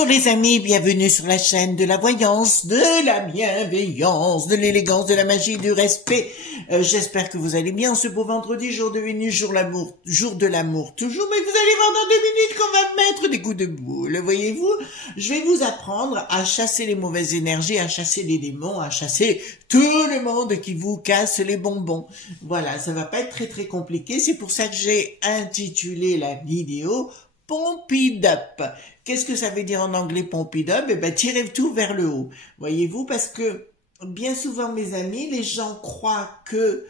Bonjour les amis, bienvenue sur la chaîne de la voyance, de la bienveillance, de l'élégance, de la magie, du respect. J'espère que vous allez bien ce beau vendredi, jour de Vénus, jour de l'amour toujours, mais vous allez voir dans 2 minutes qu'on va mettre des coups de boule, voyez-vous. Je vais vous apprendre à chasser les mauvaises énergies, à chasser les démons, à chasser tout le monde qui vous casse les bonbons. Voilà, ça va pas être très compliqué, c'est pour ça que j'ai intitulé la vidéo Pump it up. Qu'est-ce que ça veut dire en anglais pump it up? Eh ben, tirez tout vers le haut. Voyez-vous, parce que bien souvent, mes amis, les gens croient que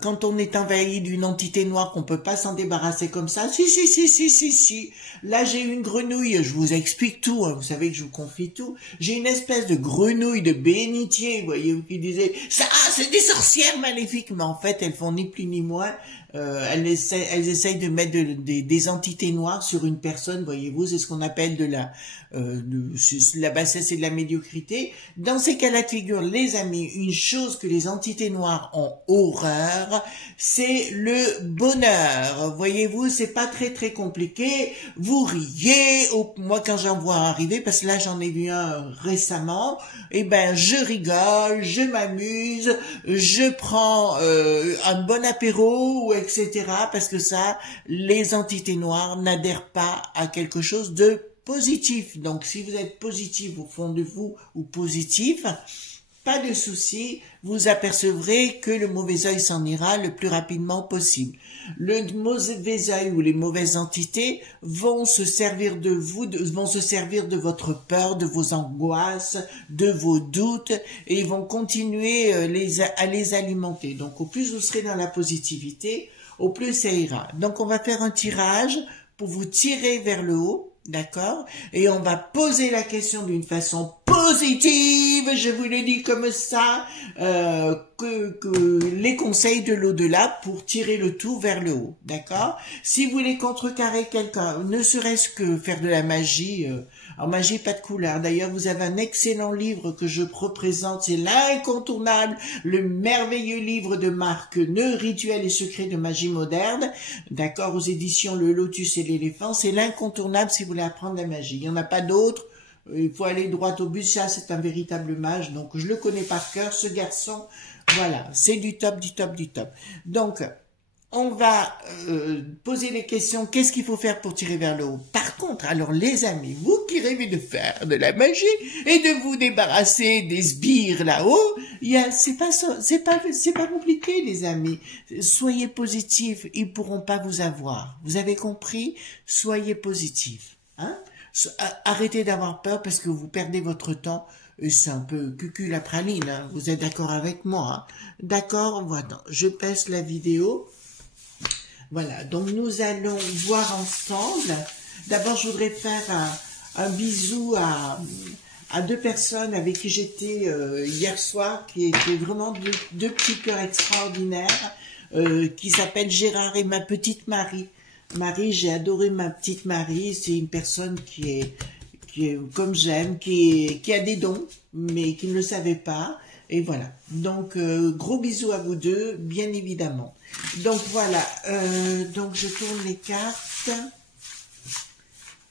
quand on est envahi d'une entité noire, qu'on peut pas s'en débarrasser comme ça. Si. Là, j'ai une grenouille, je vous explique tout, hein, vous savez que je vous confie tout. J'ai une espèce de grenouille de bénitier, voyez-vous, qui disait « Ça, c'est des sorcières maléfiques !» Mais en fait, elles font ni plus ni moins. Elles essayent de mettre des entités noires sur une personne, voyez-vous, c'est ce qu'on appelle de la bassesse et de la médiocrité. Dans ces cas-là de figure, les amis, une chose que les entités noires ont horreur, c'est le bonheur. Voyez-vous, c'est pas très compliqué. Vous riez, moi quand j'en vois arriver, parce que là j'en ai vu un récemment, eh ben je rigole, je m'amuse, je prends un bon apéro, etc. Parce que ça, les entités noires n'adhèrent pas à quelque chose de positif. Donc, si vous êtes positif au fond de vous ou positif, pas de souci, vous apercevrez que le mauvais œil s'en ira le plus rapidement possible. Le mauvais œil ou les mauvaises entités vont se servir de vous, vont se servir de votre peur, de vos angoisses, de vos doutes, et ils vont continuer à les alimenter. Donc, au plus vous serez dans la positivité, au plus ça ira. Donc, on va faire un tirage pour vous tirer vers le haut. D'accord? Et on va poser la question d'une façon positive, je vous le dis comme ça, que les conseils de l'au-delà pour tirer le tout vers le haut. D'accord? Si vous voulez contrecarrer quelqu'un, ne serait-ce que faire de la magie, en magie pas de couleur. D'ailleurs, vous avez un excellent livre que je représente, c'est l'incontournable, le merveilleux livre de Marc Neu, Rituels et secrets de magie moderne. D'accord? Aux éditions Le Lotus et l'éléphant, c'est l'incontournable si vous voulez apprendre la magie. Il n'y en a pas d'autre. Il faut aller droit au but. Ça, c'est un véritable mage. Donc, je le connais par cœur, ce garçon. Voilà, c'est du top. Donc, on va poser les questions. Qu'est-ce qu'il faut faire pour tirer vers le haut? Par contre, alors les amis, vous qui rêvez de faire de la magie et de vous débarrasser des sbires là-haut, c'est pas compliqué, les amis. Soyez positifs, ils pourront pas vous avoir. Vous avez compris? Soyez positifs, hein? Arrêtez d'avoir peur parce que vous perdez votre temps. C'est un peu cucul la praline, hein. Vous êtes d'accord avec moi, hein? D'accord? Voilà, je passe la vidéo. Voilà, donc nous allons voir ensemble. D'abord, je voudrais faire un bisou à 2 personnes avec qui j'étais hier soir, qui étaient vraiment deux petits cœurs extraordinaires, qui s'appellent Gérard et ma petite Marie. Marie, j'ai adoré ma petite Marie, c'est une personne qui est comme j'aime, qui a des dons, mais qui ne le savait pas. Et voilà. Donc, gros bisous à vous deux, bien évidemment. Donc, voilà. Donc, je tourne les cartes.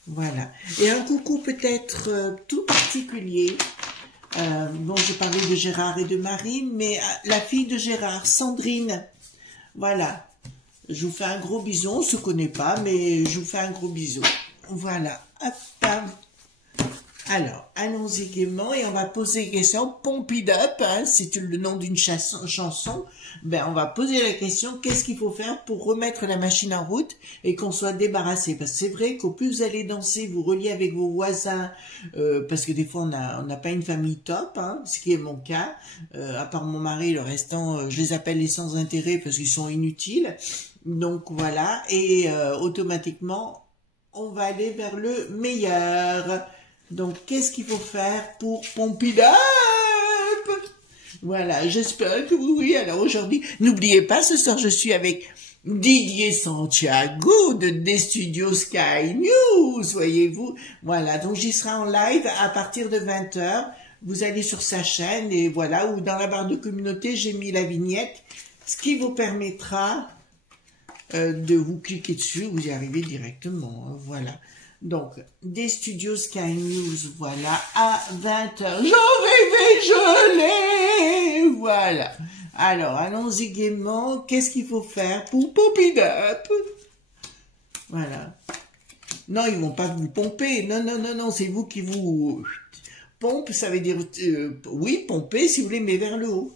Voilà. Et un coucou peut-être tout particulier. Bon, je parlais de Gérard et de Marie, mais la fille de Gérard, Sandrine. Voilà. Je vous fais un gros bisou. On ne se connaît pas, mais je vous fais un gros bisou. Voilà. Hop. Alors, allons-y gaiement et on va poser la question. Pump it up, hein, c'est le nom d'une chanson. Ben, on va poser la question, qu'est-ce qu'il faut faire pour remettre la machine en route et qu'on soit débarrassé? Parce que c'est vrai qu'au plus vous allez danser, vous reliez avec vos voisins, parce que des fois on n'a pas une famille top, hein, ce qui est mon cas. À part mon mari, le restant, je les appelle les sans intérêt parce qu'ils sont inutiles. Donc voilà, et automatiquement, on va aller vers le meilleur. Donc, qu'est-ce qu'il faut faire pour pump it up? Voilà, j'espère que oui. Alors aujourd'hui, n'oubliez pas, ce soir, je suis avec Didier Santiago de Des Studios Sky News, voyez-vous. Voilà, donc j'y serai en live à partir de 20h. Vous allez sur sa chaîne et voilà, ou dans la barre de communauté, j'ai mis la vignette, ce qui vous permettra de vous cliquer dessus, vous y arrivez directement, hein, voilà. Donc, des studios Sky News, voilà, à 20h. J'en rêvais, je l'ai. Voilà. Alors, allons-y gaiement. Qu'est-ce qu'il faut faire pour pump it up? Voilà. Non, ils vont pas vous pomper. Non, non, non, non, c'est vous qui vous pompe. Ça veut dire, oui, pomper si vous voulez, mais vers le haut.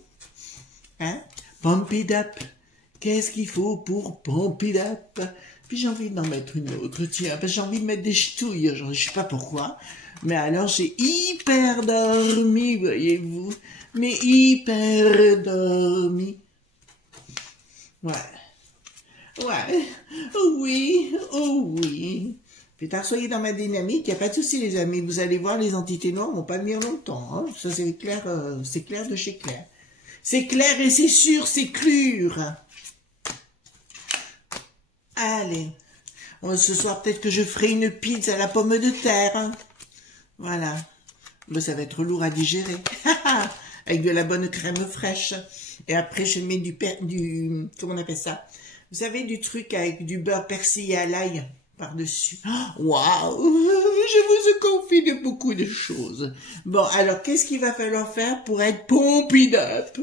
Hein? Pump it up. Qu'est-ce qu'il faut pour pump it up? Puis j'ai envie d'en mettre une autre, tiens, parce que j'ai envie de mettre des ch'touilles, genre, je sais pas pourquoi. Mais alors, j'ai hyper dormi, voyez-vous. Mais hyper dormi. Ouais. Ouais. Oh oui, oh oui. Plus tard, soyez dans ma dynamique, il n'y a pas de souci, les amis. Vous allez voir, les entités noires vont pas venir longtemps. Hein. Ça, c'est clair de chez clair. C'est clair et c'est sûr, c'est clure. Allez. Ce soir, peut-être que je ferai une pizza à la pomme de terre. Hein. Voilà. Ben, ça va être lourd à digérer. Avec de la bonne crème fraîche. Et après, je mets comment on appelle ça? Vous savez, du truc avec du beurre persillé à l'ail par-dessus. Waouh! Je vous confie de beaucoup de choses. Bon, alors, qu'est-ce qu'il va falloir faire pour être pump it up?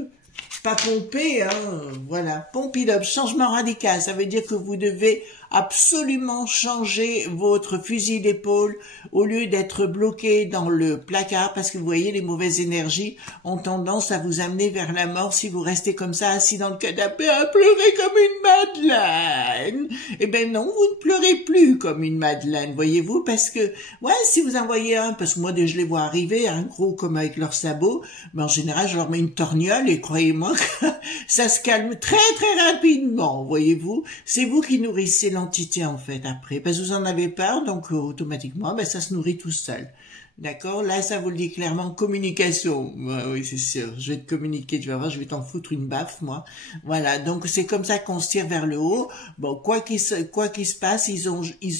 Pas pomper, hein, voilà. Pump it up, changement radical. Ça veut dire que vous devez absolument changer votre fusil d'épaule au lieu d'être bloqué dans le placard parce que vous voyez, les mauvaises énergies ont tendance à vous amener vers la mort si vous restez comme ça assis dans le canapé à pleurer comme une madeleine. Eh ben non, vous ne pleurez plus comme une madeleine, voyez-vous, parce que, ouais, si vous en voyez un, parce que moi, je les vois arriver, un gros comme avec leurs sabots, mais en général, je leur mets une torgnole et croyez-moi que ça se calme très, très rapidement, voyez-vous. C'est vous qui nourrissez l'entité en fait après, parce que vous en avez peur, donc automatiquement, ben, ça se nourrit tout seul. D'accord? Là, ça vous le dit clairement, communication. Ouais, oui, c'est sûr. Je vais te communiquer, tu vas voir, je vais t'en foutre une baffe, moi. Voilà. Donc, c'est comme ça qu'on se tire vers le haut. Bon, quoi qu'il se passe, ils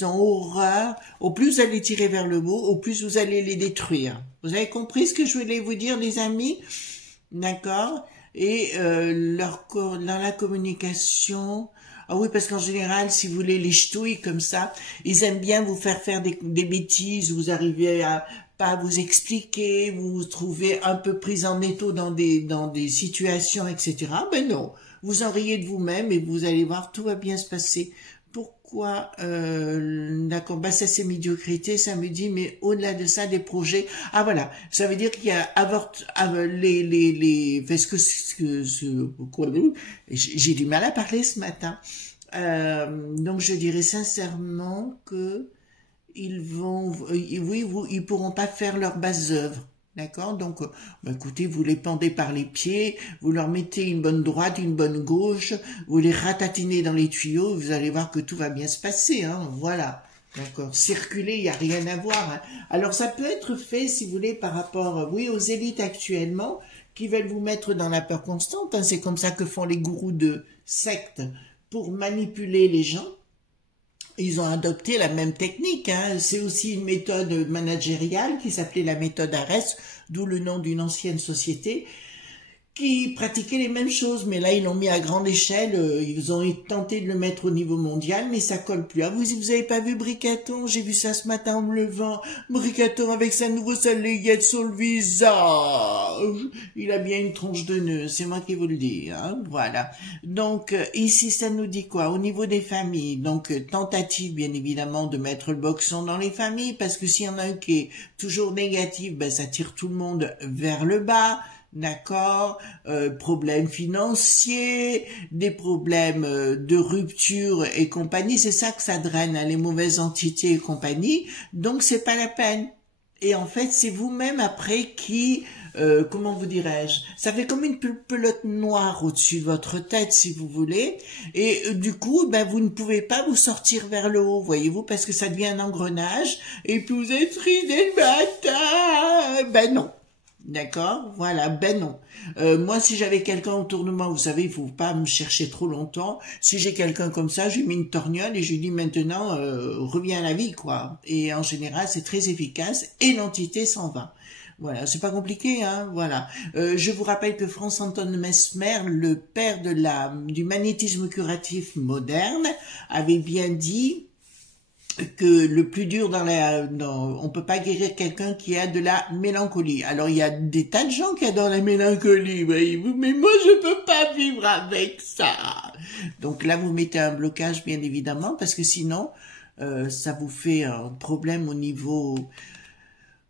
ont horreur. Au plus vous allez tirer vers le haut, au plus vous allez les détruire. Vous avez compris ce que je voulais vous dire, les amis? D'accord? Et, dans la communication, ah oui, parce qu'en général, si vous voulez les ch'touilles comme ça, ils aiment bien vous faire des bêtises, vous arrivez à pas vous expliquer, vous vous trouvez un peu pris en étau dans des situations, etc. Ben non, vous en riez de vous-même et vous allez voir, tout va bien se passer. Pourquoi, d'accord, bah ça c'est médiocrité, ça me dit, mais au-delà de ça, des projets, ah voilà, ça veut dire qu'il y a j'ai du mal à parler ce matin, donc je dirais sincèrement que ils pourront pas faire leurs bases œuvres. D'accord? Donc, bah, écoutez, vous les pendez par les pieds, vous leur mettez une bonne droite, une bonne gauche, vous les ratatinez dans les tuyaux, vous allez voir que tout va bien se passer, hein, voilà. D'accord? Circuler, il n'y a rien à voir. Hein. Alors, ça peut être fait, si vous voulez, par rapport, oui, aux élites actuellement, qui veulent vous mettre dans la peur constante, hein. C'est comme ça que font les gourous de sectes pour manipuler les gens. Ils ont adopté la même technique, hein. C'est aussi une méthode managériale qui s'appelait la méthode Ares, d'où le nom d'une ancienne société, qui pratiquaient les mêmes choses, mais là ils l'ont mis à grande échelle, ils ont tenté de le mettre au niveau mondial, mais ça colle plus. Ah, vous avez pas vu Bricaton? J'ai vu ça ce matin en me levant. Bricaton avec sa nouveau salayette sur le visage. Il a bien une tronche de nœud, c'est moi qui vous le dis, hein, voilà. Donc ici ça nous dit quoi? Au niveau des familles, donc tentative bien évidemment de mettre le boxon dans les familles, parce que s'il y en a un qui est toujours négatif, ben ça tire tout le monde vers le bas. D'accord, problèmes financiers, des problèmes de rupture et compagnie, c'est ça que ça draine, hein, les mauvaises entités et compagnie, donc c'est pas la peine. Et en fait, c'est vous-même après qui, comment vous dirais-je, ça fait comme une pelote noire au-dessus de votre tête, si vous voulez, et du coup, ben vous ne pouvez pas vous sortir vers le haut, voyez-vous, parce que ça devient un engrenage, et puis vous êtes ridé le matin, ben non. D'accord, voilà, ben non. Moi, si j'avais quelqu'un autour de moi, vous savez, il faut pas me chercher trop longtemps. Si j'ai quelqu'un comme ça, je lui mets une torgnole et je lui dis maintenant, reviens à la vie, quoi. Et en général, c'est très efficace et l'entité s'en va. Voilà, c'est pas compliqué, hein, voilà. Je vous rappelle que Franz Anton Mesmer, le père du magnétisme curatif moderne, avait bien dit que le plus dur on peut pas guérir quelqu'un qui a de la mélancolie. Alors il y a des tas de gens qui adorent la mélancolie, voyez-vous, mais moi je peux pas vivre avec ça. Donc là vous mettez un blocage bien évidemment, parce que sinon ça vous fait un problème au niveau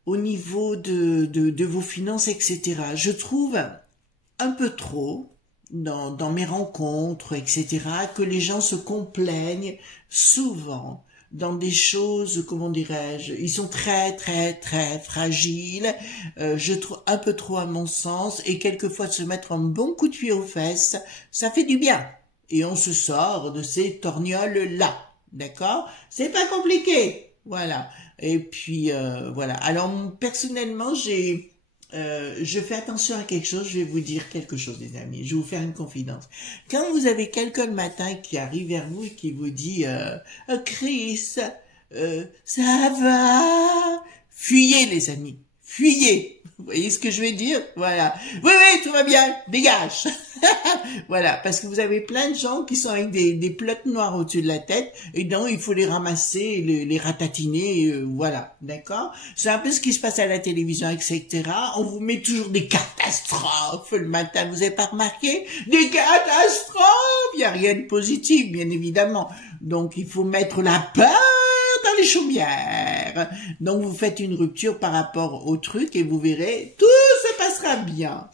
de vos finances, etc. Je trouve un peu trop dans mes rencontres, etc., que les gens se complaignent souvent dans des choses, comment dirais-je, ils sont très très très fragiles, je trouve un peu trop à mon sens, et quelquefois se mettre un bon coup de pied aux fesses, ça fait du bien, et on se sort de ces torgnoles-là, d'accord? C'est pas compliqué, voilà. Et puis voilà. Alors personnellement, je fais attention à quelque chose, je vais vous dire quelque chose, les amis, je vais vous faire une confidence. Quand vous avez quelqu'un le matin qui arrive vers vous et qui vous dit Chris, ça va? Fuyez, les amis, fuyez. Vous voyez ce que je veux dire? Voilà. Oui, oui, tout va bien, dégage. Voilà, parce que vous avez plein de gens qui sont avec des plottes noires au-dessus de la tête, et donc il faut les ramasser, les ratatiner, voilà, d'accord? C'est un peu ce qui se passe à la télévision, etc. On vous met toujours des catastrophes le matin, vous avez pas remarqué? Des catastrophes! Il n'y a rien de positif, bien évidemment. Donc il faut mettre la peur dans les chaumières. Donc vous faites une rupture par rapport au truc et vous verrez, tout se passera bien.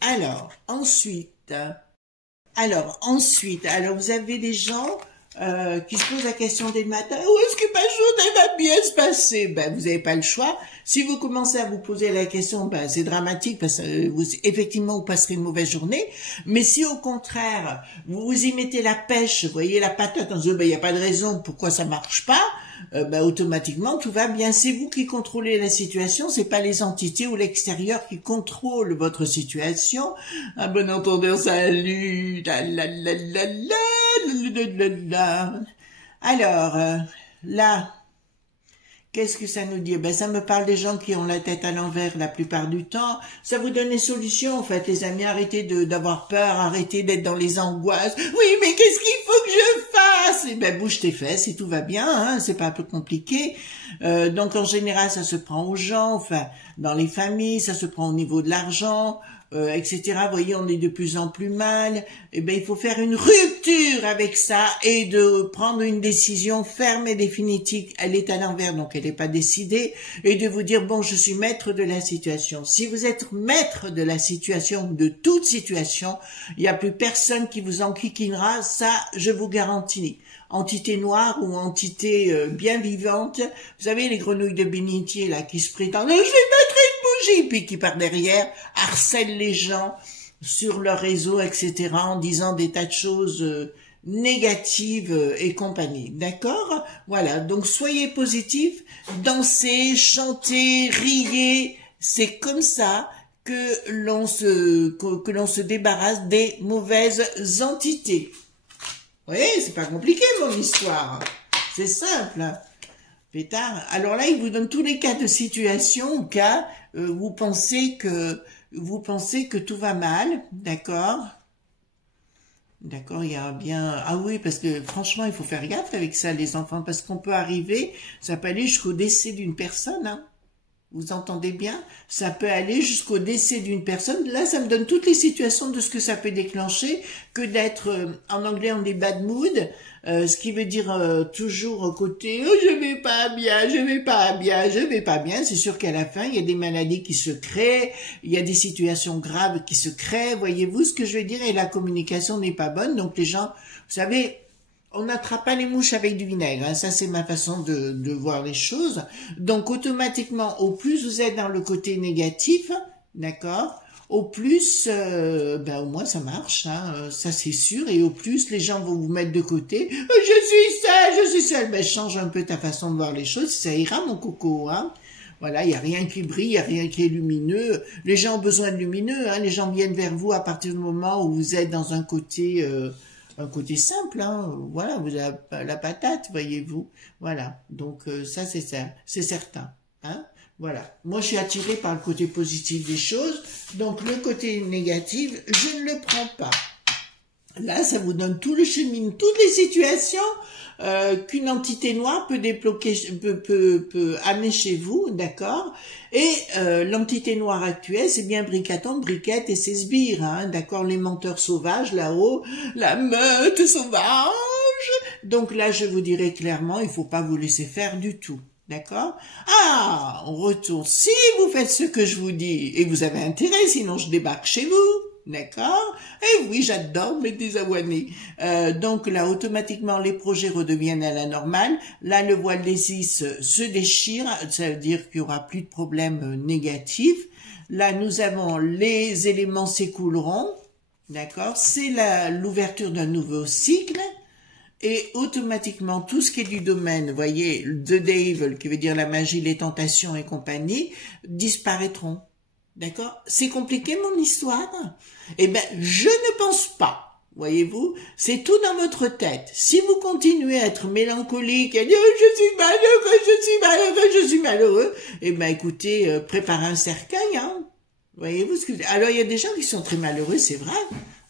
Alors ensuite, vous avez des gens qui se posent la question dès le matin, où est-ce que ma journée va bien se passer? Ben vous n'avez pas le choix. Si vous commencez à vous poser la question, ben c'est dramatique parce que effectivement vous passerez une mauvaise journée. Mais si au contraire vous y mettez la pêche, vous voyez la patate, en disant ben il y a pas de raison pourquoi ça marche pas, ben automatiquement tout va bien. C'est vous qui contrôlez la situation, c'est pas les entités ou l'extérieur qui contrôlent votre situation. Un bon entendeur, salut. Alors là. Qu'est-ce que ça nous dit? Ben, ça me parle des gens qui ont la tête à l'envers la plupart du temps. Ça vous donne des solutions, en fait, les amis. Arrêtez d'avoir peur, arrêtez d'être dans les angoisses. Oui, mais qu'est-ce qu'il faut que je fasse? Eh ben, bouge tes fesses et tout va bien, hein. C'est pas un peu compliqué. Donc, en général, ça se prend aux gens, enfin, dans les familles, ça se prend au niveau de l'argent, etc. Vous voyez, on est de plus en plus mal. Eh ben, il faut faire une rupture avec ça et de prendre une décision ferme et définitive. Elle est à l'envers, donc elle n'est pas décidée. Et de vous dire, bon, je suis maître de la situation. Si vous êtes maître de la situation, de toute situation, il n'y a plus personne qui vous enquiquinera. Ça, je vous garantis. Entité noire ou entité bien vivante. Vous savez, les grenouilles de bénitier, là, qui se prétendent, je vais mettre une bougie, puis qui par derrière harcèlent les gens sur leur réseau, etc., en disant des tas de choses négatives et compagnie. D'accord? Voilà. Donc, soyez positifs, dansez, chantez, riez. C'est comme ça que l'on se débarrasse des mauvaises entités. Vous voyez, c'est pas compliqué, mon histoire. C'est simple. Pétard. Alors là, il vous donne tous les cas de situation au cas vous pensez que tout va mal, d'accord? D'accord, il y a bien... Ah oui, parce que franchement, il faut faire gaffe avec ça, les enfants, parce qu'on peut arriver, ça peut aller jusqu'au décès d'une personne, hein. Vous entendez bien? Ça peut aller jusqu'au décès d'une personne. Là, ça me donne toutes les situations de ce que ça peut déclencher que d'être, en anglais, on dit bad mood, ce qui veut dire toujours au côté « Oh, je vais pas bien, je vais pas bien, je vais pas bien ». C'est sûr qu'à la fin, il y a des maladies qui se créent, il y a des situations graves qui se créent, voyez-vous ce que je veux dire? Et la communication n'est pas bonne, donc les gens, vous savez... On n'attrape pas les mouches avec du vinaigre, hein. Ça c'est ma façon de voir les choses. Donc automatiquement, au plus vous êtes dans le côté négatif, d'accord, au plus, au moins ça marche, hein, ça c'est sûr, et au plus les gens vont vous mettre de côté. Je suis seul, ben change un peu ta façon de voir les choses, ça ira mon coco, hein. Voilà, il n'y a rien qui brille, il n'y a rien qui est lumineux. Les gens ont besoin de lumineux, hein. Les gens viennent vers vous à partir du moment où vous êtes dans un côté simple, hein. Voilà, vous avez la patate, voyez-vous. Voilà, donc ça c'est certain, hein. Voilà, moi je suis attirée par le côté positif des choses, donc le côté négatif, je ne le prends pas. Là, ça vous donne tout le chemin, toutes les situations qu'une entité noire peut débloquer, peut amener chez vous, d'accord. Et l'entité noire actuelle, c'est bien Bricaton, Briquette et ses sbires, hein, d'accord, les menteurs sauvages là-haut, la meute sauvage. Donc là, je vous dirais clairement, il faut pas vous laisser faire du tout. D'accord? Ah, on retourne. Si vous faites ce que je vous dis, et vous avez intérêt, sinon je débarque chez vous. D'accord? Eh oui, j'adore mettre des awanés. Donc là, automatiquement, les projets redeviennent à la normale. Là, le voile des 6 se déchire. Ça veut dire qu'il y aura plus de problèmes négatifs. Là, nous avons les éléments s'écouleront. D'accord? C'est l'ouverture d'un nouveau cycle. Et automatiquement, tout ce qui est du domaine, vous voyez, the devil, qui veut dire la magie, les tentations et compagnie, disparaîtront. D'accord? C'est compliqué mon histoire? Eh ben, je ne pense pas. Voyez-vous? C'est tout dans votre tête. Si vous continuez à être mélancolique, et dire je suis malheureux, je suis malheureux, je suis malheureux, eh ben, écoutez, préparez un cercueil, hein. Voyez-vous ce que... Alors, il y a des gens qui sont très malheureux, c'est vrai.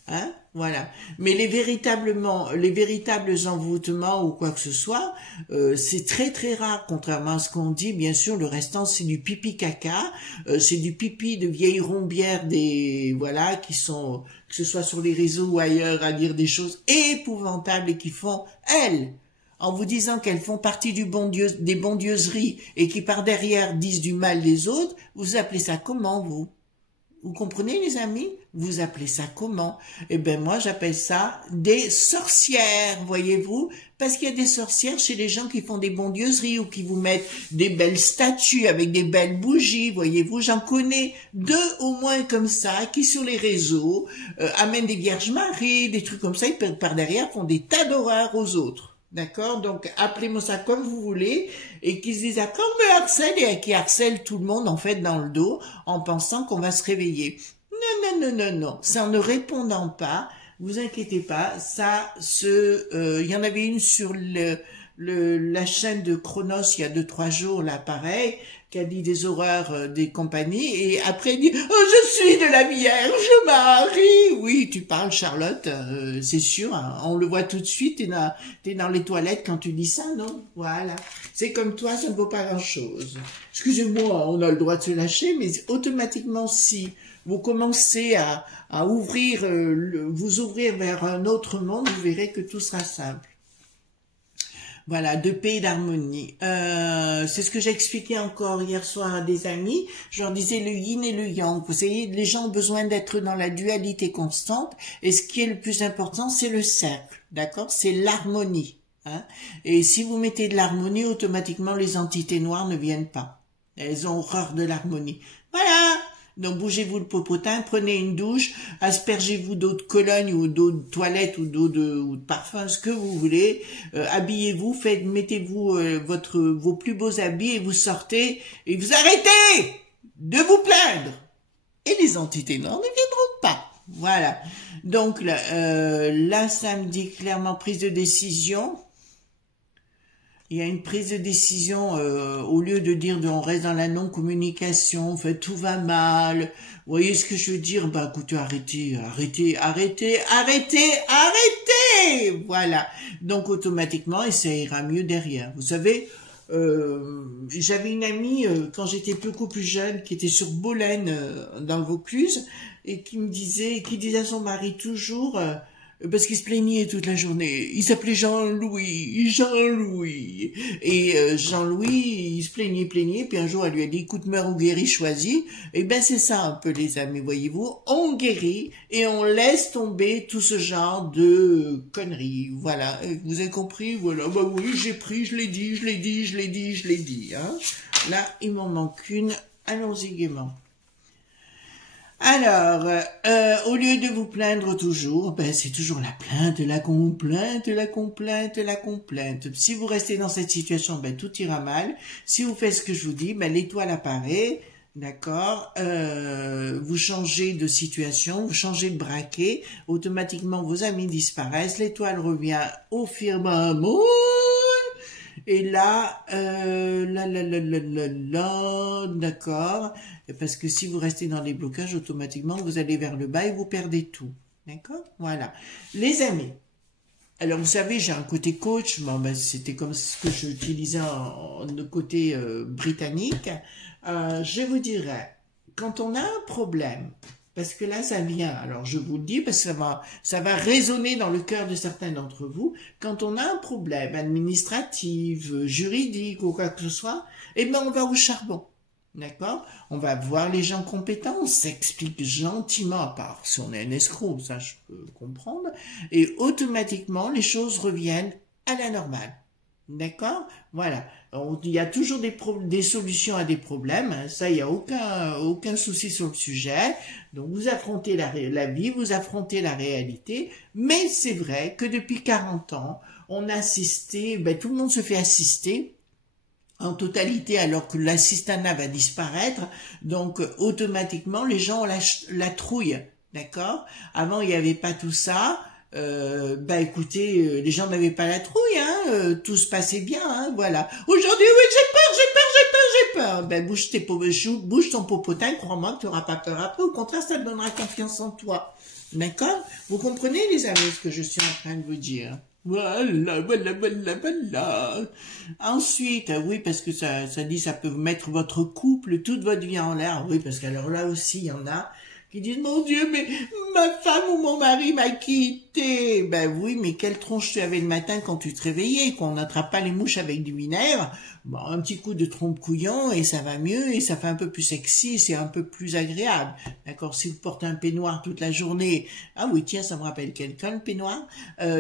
Hein? Voilà. Mais les véritables envoûtements ou quoi que ce soit, c'est très très rare, contrairement à ce qu'on dit. Bien sûr, le restant c'est du pipi caca, c'est du pipi de vieilles rombières voilà, qui sont, que ce soit sur les réseaux ou ailleurs, à dire des choses épouvantables et qui font, elles, en vous disant qu'elles font partie des bondieuseries et qui par derrière disent du mal des autres, vous appelez ça comment, vous? Vous comprenez, les amis? Vous appelez ça comment? Eh ben, moi, j'appelle ça des sorcières, voyez-vous? Parce qu'il y a des sorcières chez les gens qui font des bondieuseries ou qui vous mettent des belles statues avec des belles bougies, voyez-vous? J'en connais 2 au moins comme ça, qui sur les réseaux amènent des Vierges Marie, des trucs comme ça, et par derrière font des tas d'horreurs aux autres. D'accord? Donc, appelez-moi ça comme vous voulez, et qui se disent après on me harcèle, et qui harcèlent tout le monde, en fait, dans le dos, en pensant qu'on va se réveiller. Non, non, non, non, non. Ça, en ne répondant pas, vous inquiétez pas, il y en avait une sur la chaîne de Chronos il y a 2-3 jours, là, pareil, qui a dit des horreurs des compagnies, et après il dit « Oh, je suis de la Vierge Marie !» Oui, tu parles, Charlotte, c'est sûr, hein, on le voit tout de suite, t'es dans les toilettes quand tu dis ça, non? Voilà. C'est comme toi, ça ne vaut pas grand-chose. Excusez-moi, on a le droit de se lâcher, mais automatiquement, si vous commencez à ouvrir, vous ouvrir vers un autre monde, vous verrez que tout sera simple. Voilà, de paix et d'harmonie. C'est ce que j'ai expliqué encore hier soir à des amis. Je leur disais le yin et le yang. Vous savez, les gens ont besoin d'être dans la dualité constante. Et ce qui est le plus important, c'est le cercle. D'accord? C'est l'harmonie. Hein? Et si vous mettez de l'harmonie, automatiquement, les entités noires ne viennent pas. Elles ont horreur de l'harmonie. Voilà! Donc bougez-vous le popotin, prenez une douche, aspergez-vous d'eau de Cologne ou d'eau de toilette ou d'eau ou de parfum, ce que vous voulez. Habillez-vous, mettez-vous vos plus beaux habits et vous sortez et vous arrêtez de vous plaindre. Et les entités noires ne viendront pas. Voilà. Donc là, ça me dit clairement prise de décision. Il y a une prise de décision, au lieu de dire on reste dans la non-communication, fait tout va mal. Vous voyez ce que je veux dire? Bah écoutez, arrêtez. Voilà. Donc automatiquement, et ça ira mieux derrière. Vous savez, j'avais une amie, quand j'étais beaucoup plus jeune, qui était sur Bolène, dans le Vaucluse, et qui disait à son mari toujours... parce qu'il se plaignait toute la journée. Il s'appelait Jean-Louis. Et Jean-Louis, il se plaignait, puis un jour, elle lui a dit, écoute, meurs ou guéris, choisis. Et ben, c'est ça un peu, les amis, voyez-vous. On guérit et on laisse tomber tout ce genre de conneries. Voilà. Vous avez compris? Voilà. Bah oui, j'ai pris, je l'ai dit, hein. Là, il m'en manque une. Allons-y gaiement. Alors, au lieu de vous plaindre toujours, ben c'est toujours la plainte, la complainte. Si vous restez dans cette situation, ben tout ira mal. Si vous faites ce que je vous dis, ben l'étoile apparaît, d'accord. Vous changez de situation, vous changez de braquet, automatiquement vos amis disparaissent, l'étoile revient au firmament. Et là, d'accord, parce que si vous restez dans les blocages, automatiquement, vous allez vers le bas et vous perdez tout. D'accord? Voilà. Les amis. Alors, vous savez, j'ai un côté coach. Bon, ben, c'était comme ce que j'utilisais en côté britannique. Je vous dirais, quand on a un problème, parce que là, ça vient, alors je vous le dis, parce que ça va résonner dans le cœur de certains d'entre vous, quand on a un problème administratif, juridique ou quoi que ce soit, eh ben, on va au charbon. D'accord? On va voir les gens compétents, on s'explique gentiment, à part si on est un escroc, ça je peux comprendre, et automatiquement les choses reviennent à la normale. D'accord? Voilà. Il y a toujours des solutions à des problèmes, hein. Ça, il n'y a aucun souci sur le sujet. Donc vous affrontez la vie, vous affrontez la réalité, mais c'est vrai que depuis 40 ans, on a assisté, ben, tout le monde se fait assister en totalité, alors que l'assistanat va disparaître, donc automatiquement les gens ont la trouille, d'accord? Avant il n'y avait pas tout ça, bah écoutez, les gens n'avaient pas la trouille, hein, tout se passait bien, hein, voilà. Aujourd'hui, oui, j'ai peur. Ben bouge ton popotin, crois-moi que tu n'auras pas peur après, au contraire ça te donnera confiance en toi, d'accord? Vous comprenez les amis ce que je suis en train de vous dire? Voilà. Ensuite, oui, parce que ça dit, ça peut mettre votre couple, toute votre vie en l'air. Oui, parce qu'alors là aussi, il y en a qui disent, mon Dieu, mais ma femme ou mon mari m'a quitté. Ben oui, mais quelle tronche tu avais le matin quand tu te réveillais, qu'on n'attrape pas les mouches avec du vinaigre. Bon, un petit coup de trompe-couillon et ça va mieux et ça fait un peu plus sexy, c'est un peu plus agréable. D'accord? Si vous portez un peignoir toute la journée, ah oui, tiens, ça me rappelle quelqu'un, le peignoir.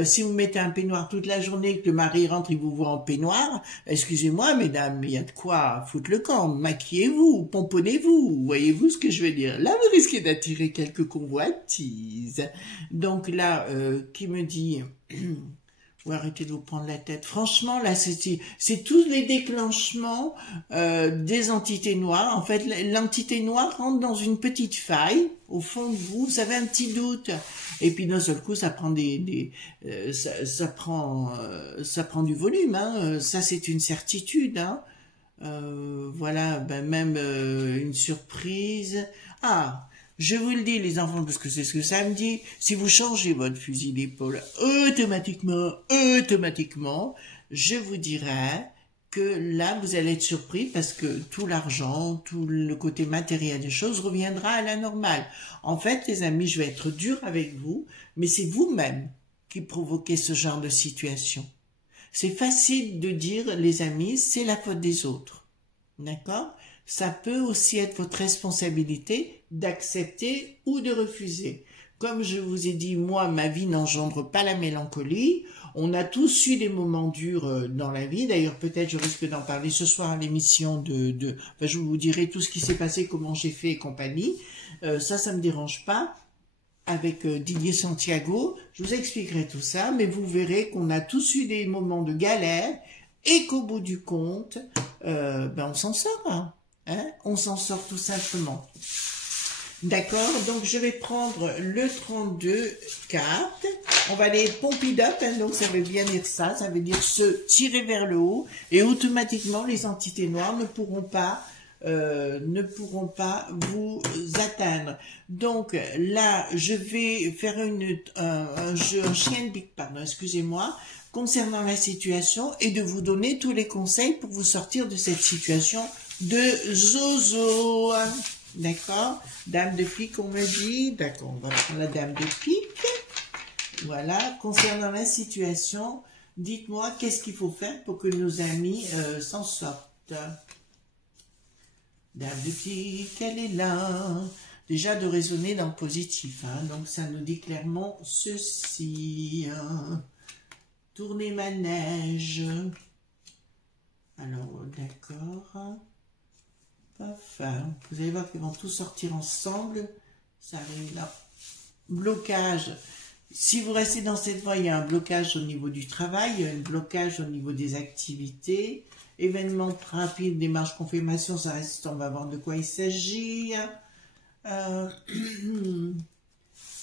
Si vous mettez un peignoir toute la journée, que le mari rentre, il vous voit en peignoir, excusez-moi, mesdames, il y a de quoi foutre le camp. Maquillez-vous, pomponnez-vous, voyez-vous ce que je veux dire? Là, vous risquez d'attirer quelques convoitises. Donc là, qui me dit... Ou arrêtez de vous prendre la tête. Franchement, là, c'est tous les déclenchements des entités noires. En fait, l'entité noire rentre dans une petite faille au fond de vous. Vous avez un petit doute. Et puis d'un seul coup, ça prend ça prend du volume. Hein. Ça, c'est une certitude. Hein. Voilà, ben même une surprise. Ah. Je vous le dis, les enfants, parce que c'est ce que ça me dit, si vous changez votre fusil d'épaule automatiquement, je vous dirais que là, vous allez être surpris parce que tout l'argent, tout le côté matériel des choses reviendra à la normale. En fait, les amis, je vais être dur avec vous, mais c'est vous-même qui provoquez ce genre de situation. C'est facile de dire, les amis, c'est la faute des autres. D'accord ? Ça peut aussi être votre responsabilité d'accepter ou de refuser. Comme je vous ai dit, moi, ma vie n'engendre pas la mélancolie. On a tous eu des moments durs dans la vie. D'ailleurs, peut-être je risque d'en parler ce soir à l'émission enfin, je vous dirai tout ce qui s'est passé, comment j'ai fait et compagnie. Ça me dérange pas. Avec Didier Santiago, je vous expliquerai tout ça, mais vous verrez qu'on a tous eu des moments de galère et qu'au bout du compte, on s'en sort, hein. On s'en sort tout simplement. D'accord, donc je vais prendre le 32 cartes. On va les pump it up, hein, donc ça veut bien dire ça veut dire se tirer vers le haut. Et automatiquement, les entités noires ne pourront pas vous atteindre. Donc là, je vais faire un chien de big, pardon, excusez-moi, concernant la situation et de vous donner tous les conseils pour vous sortir de cette situation de zozo. D'accord? Dame de pique, on me dit. D'accord, on va prendre la dame de pique. Voilà. Concernant la situation, dites-moi qu'est-ce qu'il faut faire pour que nos amis s'en sortent. Dame de pique, elle est là. Déjà de raisonner dans le positif. Hein. Donc ça nous dit clairement ceci. Hein. Tournez manège. Alors, d'accord. Enfin, vous allez voir qu'ils vont tous sortir ensemble. Ça arrive là. Blocage. Si vous restez dans cette voie, il y a un blocage au niveau du travail, il y a un blocage au niveau des activités. Événement rapide, démarche confirmation, ça reste, on va voir de quoi il s'agit.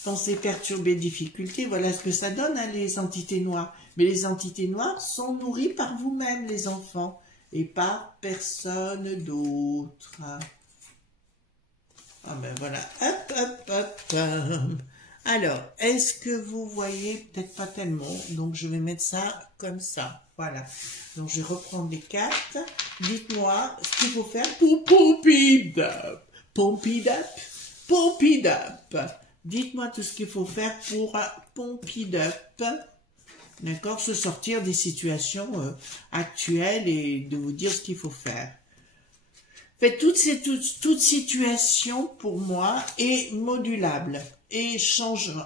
Pensée perturbée, difficulté, voilà ce que ça donne, hein, les entités noires. Mais les entités noires sont nourries par vous-même, les enfants, et par personne d'autre. Ah ben voilà, hop. Alors, est-ce que vous voyez? Peut-être pas tellement, donc je vais mettre ça comme ça. Voilà. Donc, je vais reprendre les cartes. Dites-moi ce qu'il faut faire pour pump it up. Pump it up. Pump it up. Dites-moi tout ce qu'il faut faire pour pump it up. D'accord? Se sortir des situations actuelles et de vous dire ce qu'il faut faire. Fait, toute situation, pour moi, est modulable et changeable.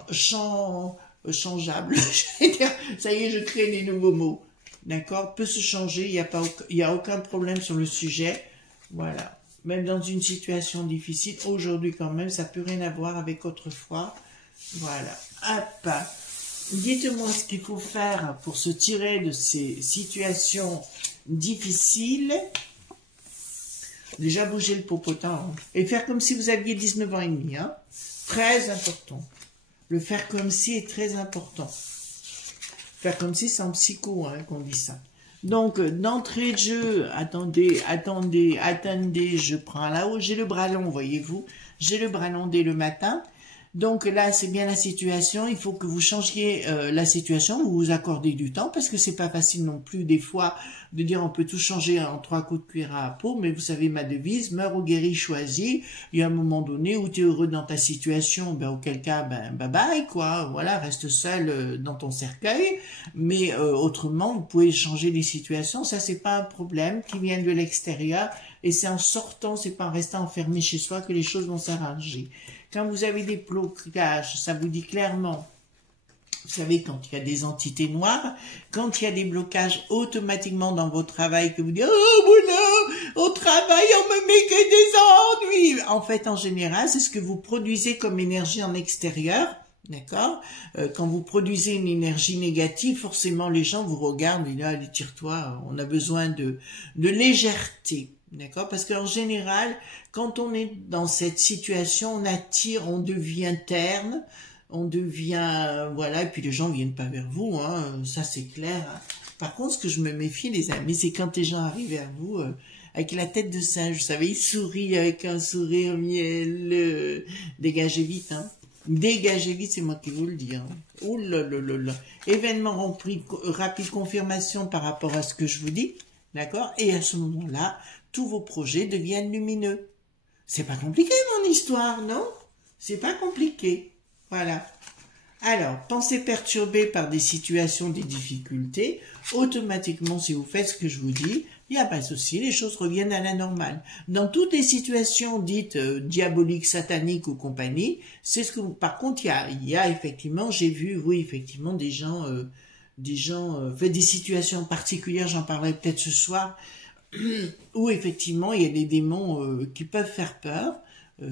Ça y est, je crée des nouveaux mots. D'accord? Peut se changer, il y a aucun problème sur le sujet. Voilà. Même dans une situation difficile, aujourd'hui quand même, ça peut rien avoir avec autrefois. Voilà. Hop. Dites-moi ce qu'il faut faire pour se tirer de ces situations difficiles. Déjà bouger le popotin, hein. Et faire comme si vous aviez 19 ans et demi, hein. Très important. Le faire comme si est très important. Faire comme si c'est en psycho, hein, qu'on dit ça. Donc, d'entrée de jeu, attendez, je prends là-haut, j'ai le bras long, voyez-vous. J'ai le bras long dès le matin. Donc là, c'est bien la situation. Il faut que vous changiez la situation, vous vous accordez du temps, parce que c'est pas facile non plus des fois de dire on peut tout changer en 3 coups de cuillère à peau. Mais vous savez ma devise, meurs ou guéris, choisis. Il y a un moment donné où tu es heureux dans ta situation, ben auquel cas, ben bye bye quoi. Voilà, reste seul dans ton cercueil. Mais autrement, vous pouvez changer les situations. Ça c'est pas un problème qui vient de l'extérieur. Et c'est en sortant, c'est pas en restant enfermé chez soi que les choses vont s'arranger. Quand vous avez des blocages, ça vous dit clairement, vous savez, quand il y a des entités noires, quand il y a des blocages automatiquement dans votre travail, que vous dites « Oh, boulot, au travail, on me met que des ennuis !» En fait, en général, c'est ce que vous produisez comme énergie en extérieur, d'accord? Quand vous produisez une énergie négative, forcément, les gens vous regardent et là, allez, tire-toi, on a besoin de légèreté. D'accord? Parce qu'en général, quand on est dans cette situation, on attire, on devient terne, on devient, voilà, et puis les gens viennent pas vers vous, hein, ça c'est clair. Hein. Par contre, ce que je me méfie, les amis, c'est quand les gens arrivent vers vous, avec la tête de singe, vous savez, ils sourient avec un sourire mielleux. Dégagez vite, hein. Dégagez vite, c'est moi qui vous le dis. Hein. Ouh là là là là. Événement rapide confirmation par rapport à ce que je vous dis. D'accord? Et à ce moment-là, tous vos projets deviennent lumineux. C'est pas compliqué, mon histoire, non? C'est pas compliqué. Voilà. Alors, pensée perturbée par des situations, des difficultés, automatiquement, si vous faites ce que je vous dis, il n'y a pas de souci, les choses reviennent à la normale. Dans toutes les situations dites diaboliques, sataniques ou compagnie, c'est ce que vous... Par contre, il y a effectivement, j'ai vu, oui, effectivement, des gens fait des situations particulières, j'en parlerai peut-être ce soir, où effectivement, il y a des démons qui peuvent faire peur.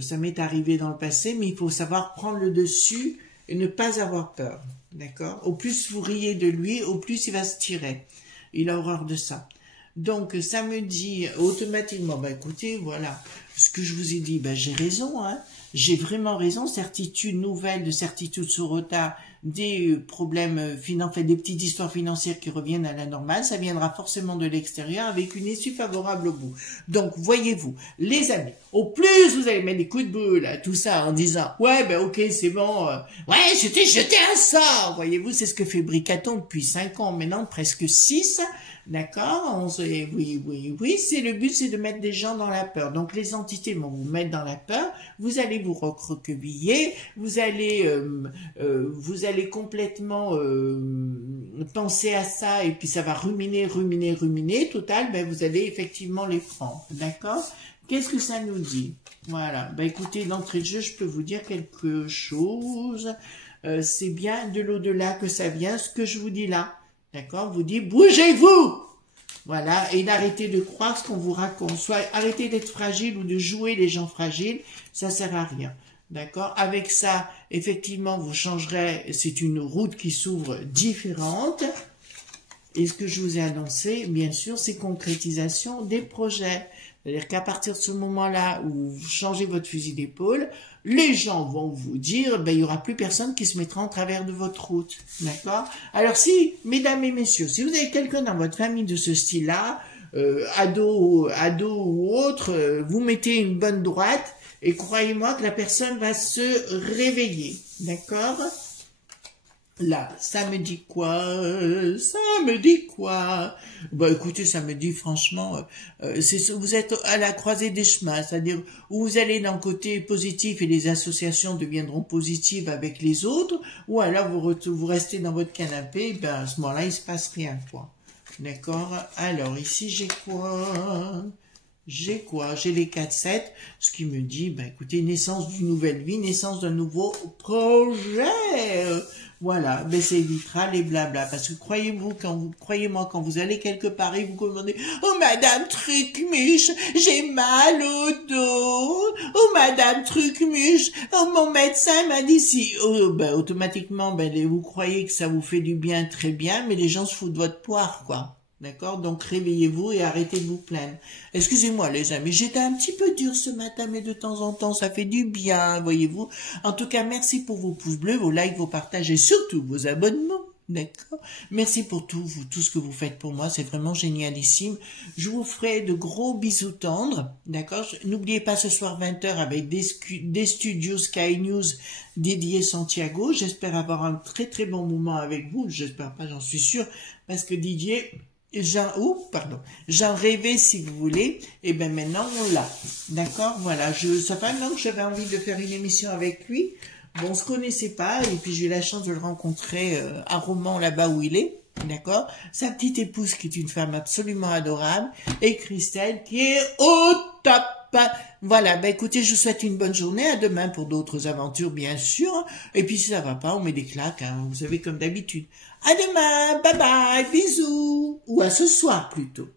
Ça m'est arrivé dans le passé, mais il faut savoir prendre le dessus et ne pas avoir peur, d'accord? Au plus vous riez de lui, au plus il va se tirer. Il a horreur de ça. Donc, ça me dit automatiquement, bah écoutez, voilà, ce que je vous ai dit, bah j'ai raison, hein. J'ai vraiment raison, certitude nouvelle, de certitude sur retard, des problèmes financiers, des petites histoires financières qui reviennent à la normale, ça viendra forcément de l'extérieur avec une issue favorable au bout. Donc, voyez-vous, les amis, au plus vous allez mettre des coups de boule, tout ça, en disant, ouais, ben ok, c'est bon, ouais, je t'ai jeté un sort, voyez-vous, c'est ce que fait Bricaton depuis 5 ans, maintenant presque 6, d'accord, oui, c'est le but, c'est de mettre des gens dans la peur. Donc, les entités vont vous mettre dans la peur, vous allez vous recroqueviller, vous allez complètement penser à ça, et puis ça va ruminer, total, ben vous allez effectivement les prendre, d'accord? Qu'est-ce que ça nous dit? Voilà, ben écoutez, d'entrée de jeu, je peux vous dire quelque chose, c'est bien de l'au-delà que ça vient, ce que je vous dis là. D'accord? Vous dit, bougez-vous! Voilà, et d'arrêter de croire ce qu'on vous raconte. Soit arrêtez d'être fragile ou de jouer les gens fragiles, ça sert à rien. D'accord? Avec ça, effectivement, vous changerez, c'est une route qui s'ouvre différente. Et ce que je vous ai annoncé, bien sûr, c'est concrétisation des projets. C'est-à-dire qu'à partir de ce moment-là où vous changez votre fusil d'épaule, les gens vont vous dire, ben, il n'y aura plus personne qui se mettra en travers de votre route. D'accord? Alors si, mesdames et messieurs, si vous avez quelqu'un dans votre famille de ce style-là, ado ou autre, vous mettez une bonne droite, Et croyez-moi que la personne va se réveiller, d'accord? Là, ça me dit quoi? Ça me dit quoi? Bah écoutez, ça me dit franchement, vous êtes à la croisée des chemins, c'est-à-dire où vous allez d'un côté positif et les associations deviendront positives avec les autres, ou alors vous restez dans votre canapé, ben à ce moment-là, il se passe rien, quoi. D'accord? Alors ici, j'ai quoi? J'ai quoi? J'ai les 4-7, ce qui me dit, ben écoutez, naissance d'une nouvelle vie, naissance d'un nouveau projet. Voilà, ben ça évitera les blabla. Parce que croyez-moi, quand vous allez quelque part et vous commandez, oh madame Trucmuche, j'ai mal au dos. Oh madame Trucmuche, oh mon médecin m'a dit si. Oh, ben automatiquement, ben vous croyez que ça vous fait du bien, très bien, mais les gens se foutent de votre poire, quoi. D'accord? Donc, réveillez-vous et arrêtez de vous plaindre. Excusez-moi, les amis, j'étais un petit peu dur ce matin, mais de temps en temps, ça fait du bien, voyez-vous. En tout cas, merci pour vos pouces bleus, vos likes, vos partages et surtout vos abonnements. D'accord? Merci pour tout ce que vous faites pour moi. C'est vraiment génialissime. Je vous ferai de gros bisous tendres. D'accord? N'oubliez pas ce soir 20h avec des studios Sky News dédiés Santiago. J'espère avoir un très très bon moment avec vous. J'espère pas, j'en suis sûr. Parce que Didier... j'en rêvais si vous voulez, et ben maintenant on l'a, d'accord, voilà, ça fait un an que j'avais envie de faire une émission avec lui, bon, on se connaissait pas, et puis j'ai eu la chance de le rencontrer à Romans, là-bas où il est, d'accord, sa petite épouse qui est une femme absolument adorable, et Christelle qui est au top. Voilà, ben écoutez, je vous souhaite une bonne journée, à demain pour d'autres aventures, bien sûr, et puis si ça va pas, on met des claques, hein, vous savez, comme d'habitude. À demain, bye bye, bisous, ou à ce soir plutôt.